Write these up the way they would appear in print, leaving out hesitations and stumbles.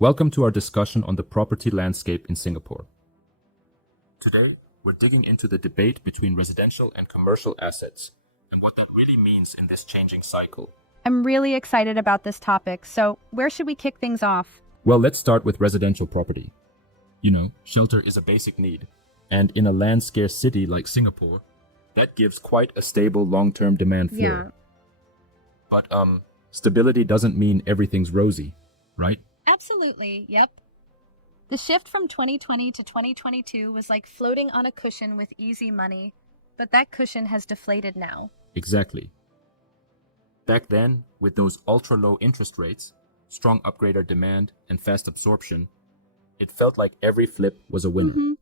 Welcome to our discussion on the property landscape in Singapore. Today, we're digging into the debate between residential and commercial assets and what that really means in this changing cycle. I'm really excited about this topic, so where should we kick things off? Well, let's start with residential property. Shelter is a basic need, and in a land-scarce city like Singapore, that gives quite a stable long-term demand floor. But stability doesn't mean everything's rosy, right? Absolutely, yep. The shift from 2020 to 2022 was like floating on a cushion with easy money, but that cushion has deflated now. Exactly. Back then, with those ultra-low interest rates, strong upgrader demand, and fast absorption, it felt like every flip was a winner.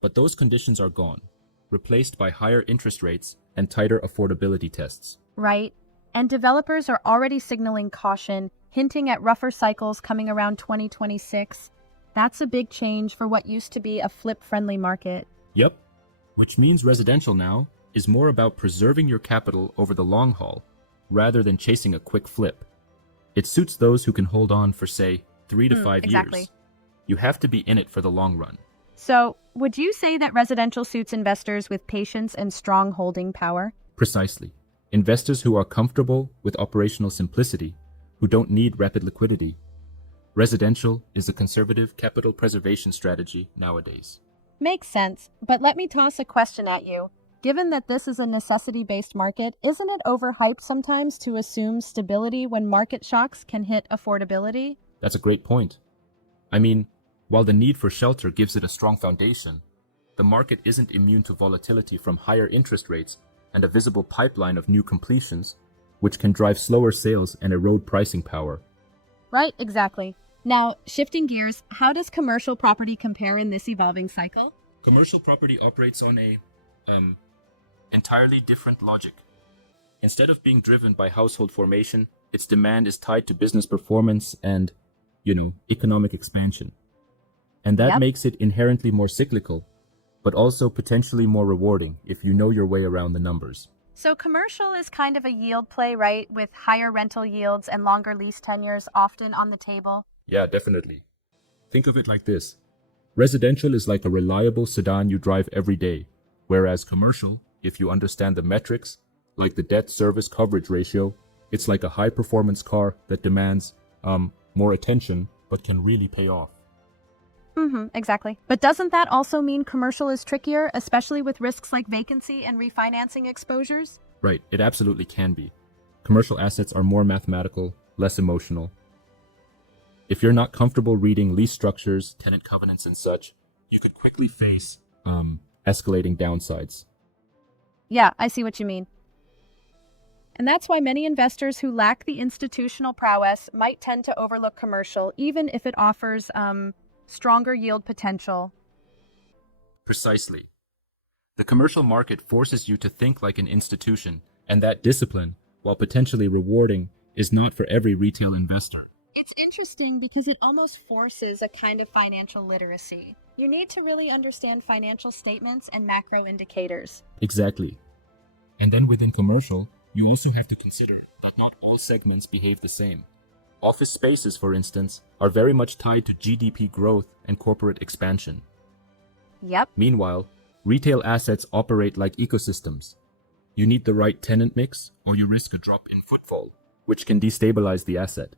But those conditions are gone, replaced by higher interest rates and tighter affordability tests. Right, and developers are already signaling caution, hinting at rougher cycles coming around 2026. That's a big change for what used to be a flip-friendly market. Yep, which means residential now is more about preserving your capital over the long haul, rather than chasing a quick flip. It suits those who can hold on for, say, 3 to 5 exactly. years. You have to be in it for the long run. So, would you say that residential suits investors with patience and strong holding power? Precisely. Investors who are comfortable with operational simplicity, who don't need rapid liquidity. Residential is a conservative capital preservation strategy nowadays. Makes sense, but let me toss a question at you. Given that this is a necessity-based market, isn't it overhyped sometimes to assume stability when market shocks can hit affordability? That's a great point. I mean, while the need for shelter gives it a strong foundation, the market isn't immune to volatility from higher interest rates and a visible pipeline of new completions, which can drive slower sales and erode pricing power. Right, exactly. Now, shifting gears, how does commercial property compare in this evolving cycle? Commercial property operates on a entirely different logic. Instead of being driven by household formation, its demand is tied to business performance and, economic expansion. And that makes it inherently more cyclical, but also potentially more rewarding if you know your way around the numbers. So commercial is kind of a yield play, right? With higher rental yields and longer lease tenures often on the table. Yeah, definitely. Think of it like this. Residential is like a reliable sedan you drive every day, whereas commercial, if you understand the metrics, like the debt service coverage ratio, it's like a high-performance car that demands more attention but can really pay off. Exactly. But doesn't that also mean commercial is trickier, especially with risks like vacancy and refinancing exposures? Right, it absolutely can be. Commercial assets are more mathematical, less emotional. If you're not comfortable reading lease structures, tenant covenants and such, you could quickly face escalating downsides. Yeah, I see what you mean. And that's why many investors who lack the institutional prowess might tend to overlook commercial, even if it offers stronger yield potential. Precisely. The commercial market forces you to think like an institution, and that discipline, while potentially rewarding, is not for every retail investor. It's interesting because it almost forces a kind of financial literacy. You need to really understand financial statements and macro indicators. Exactly. And then within commercial, you also have to consider that not all segments behave the same. Office spaces, for instance, are very much tied to GDP growth and corporate expansion. Yep. Meanwhile, retail assets operate like ecosystems. You need the right tenant mix, or you risk a drop in footfall, which can destabilize the asset.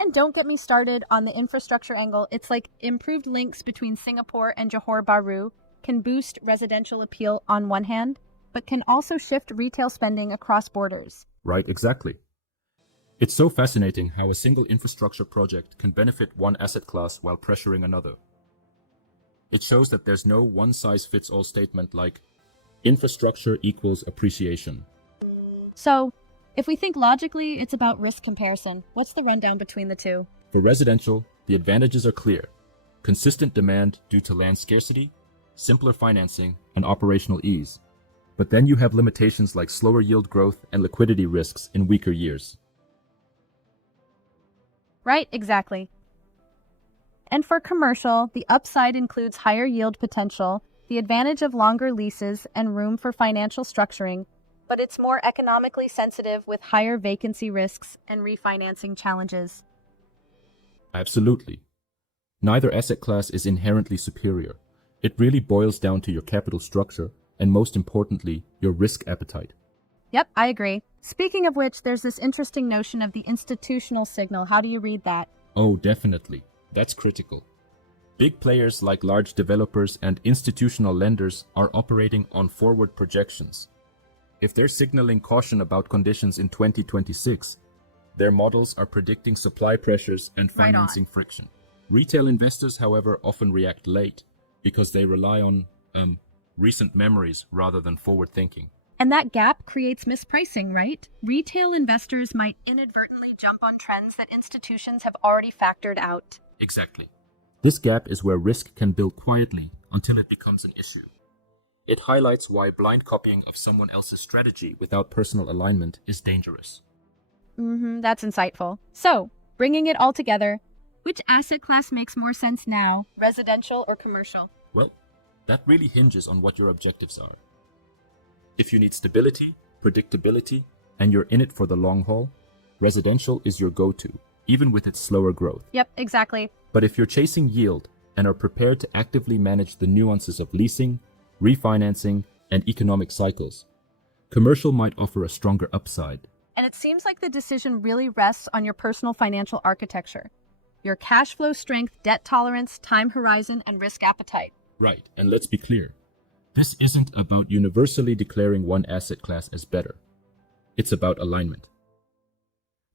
And don't get me started on the infrastructure angle. It's like improved links between Singapore and Johor Bahru can boost residential appeal on one hand, but can also shift retail spending across borders. Right, exactly. It's so fascinating how a single infrastructure project can benefit one asset class while pressuring another. It shows that there's no one-size-fits-all statement like infrastructure equals appreciation. So, if we think logically, it's about risk comparison. What's the rundown between the two? For residential, the advantages are clear. Consistent demand due to land scarcity, simpler financing, and operational ease. But then you have limitations like slower yield growth and liquidity risks in weaker years. Right, exactly. And for commercial, the upside includes higher yield potential, the advantage of longer leases, and room for financial structuring, but it's more economically sensitive with higher vacancy risks and refinancing challenges. Absolutely. Neither asset class is inherently superior. It really boils down to your capital structure and, most importantly, your risk appetite. Yep, I agree. Speaking of which, there's this interesting notion of the institutional signal. How do you read that? Oh, definitely. That's critical. Big players like large developers and institutional lenders are operating on forward projections. If they're signaling caution about conditions in 2026, their models are predicting supply pressures and Right on. financing friction. Retail investors, however, often react late because they rely on recent memories rather than forward thinking. And that gap creates mispricing, right? Retail investors might inadvertently jump on trends that institutions have already factored out. Exactly. This gap is where risk can build quietly until it becomes an issue. It highlights why blind copying of someone else's strategy without personal alignment is dangerous. That's insightful. So, bringing it all together, which asset class makes more sense now, residential or commercial? Well, that really hinges on what your objectives are. If you need stability, predictability, and you're in it for the long haul, residential is your go-to, even with its slower growth. Yep, exactly. But if you're chasing yield and are prepared to actively manage the nuances of leasing, refinancing, and economic cycles, commercial might offer a stronger upside. And it seems like the decision really rests on your personal financial architecture, your cash flow strength, debt tolerance, time horizon, and risk appetite. Right, and let's be clear. This isn't about universally declaring one asset class as better. It's about alignment.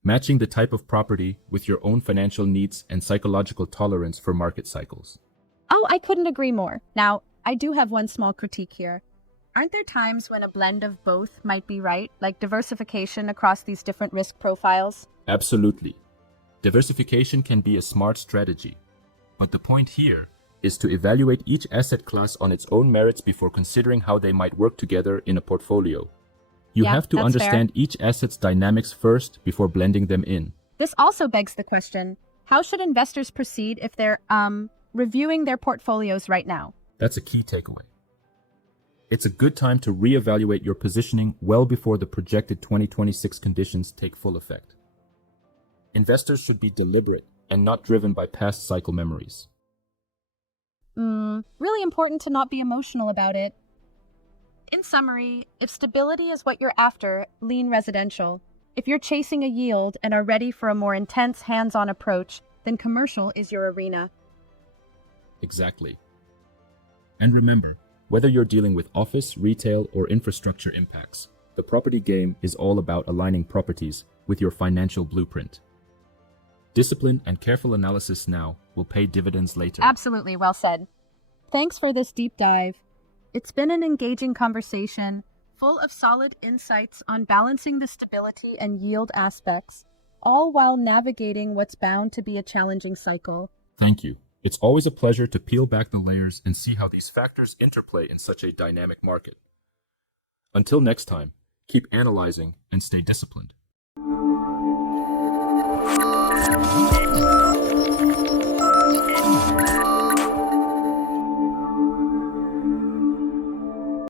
Matching the type of property with your own financial needs and psychological tolerance for market cycles. Oh, I couldn't agree more. Now, I do have one small critique here. Aren't there times when a blend of both might be right, like diversification across these different risk profiles? Absolutely. Diversification can be a smart strategy, but the point here is to evaluate each asset class on its own merits before considering how they might work together in a portfolio. You Yeah, have to that's understand each asset's dynamics first before blending them in. This also begs the question, how should investors proceed if they're, reviewing their portfolios right now? That's a key takeaway. It's a good time to reevaluate your positioning well before the projected 2026 conditions take full effect. Investors should be deliberate and not driven by past cycle memories. Really important to not be emotional about it. In summary, if stability is what you're after, lean residential. If you're chasing a yield and are ready for a more intense hands-on approach, then commercial is your arena. Exactly. And remember, whether you're dealing with office, retail, or infrastructure impacts, the property game is all about aligning properties with your financial blueprint. Discipline and careful analysis now will pay dividends later. Absolutely, well said. Thanks for this deep dive. It's been an engaging conversation, full of solid insights on balancing the stability and yield aspects, all while navigating what's bound to be a challenging cycle. Thank you. It's always a pleasure to peel back the layers and see how these factors interplay in such a dynamic market. Until next time, keep analyzing and stay disciplined.